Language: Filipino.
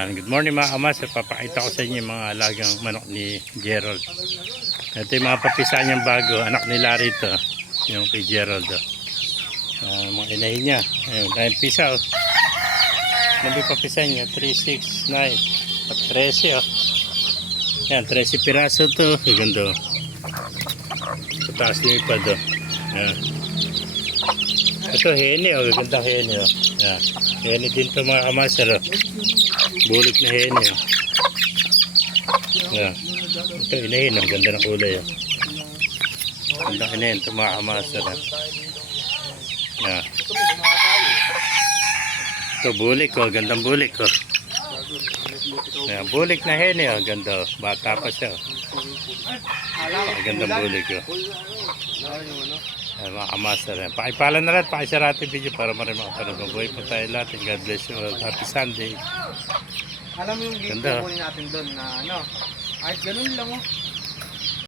Good morning mga kamas. Papakita ko sa inyo yung mga alagang manok ni Gerald. Ito yung mga papisa niyang bago. Anak nila rito. Yung kay Gerald. Mga inahin niya. Ayun, dahil pisa. Nabi papisa niya. 3, 6, 9. At 13. Yan, 13 piraso to. Ganda. Pataas niyo pa do. Yan. Ito heni. Ganda heni. Yan. Heni din to mga kamas. Bulik na heni. Yan. Ito inahin. Ang ganda ng kulay. Ganda inahin. Ito mga kamas. Yan. Ito bulik. Gandang bulik. Yan. Bulik na heni. Ganda. Bata pa siya. Gandang bulik. Mga kamaster. Pakipala na lahat, pakisarati video para maraming makapanood. Mabuhay po tayo lahat. God bless you all. Happy Sunday. Alam mo yung game kukunin natin doon na ano, kahit ganun lang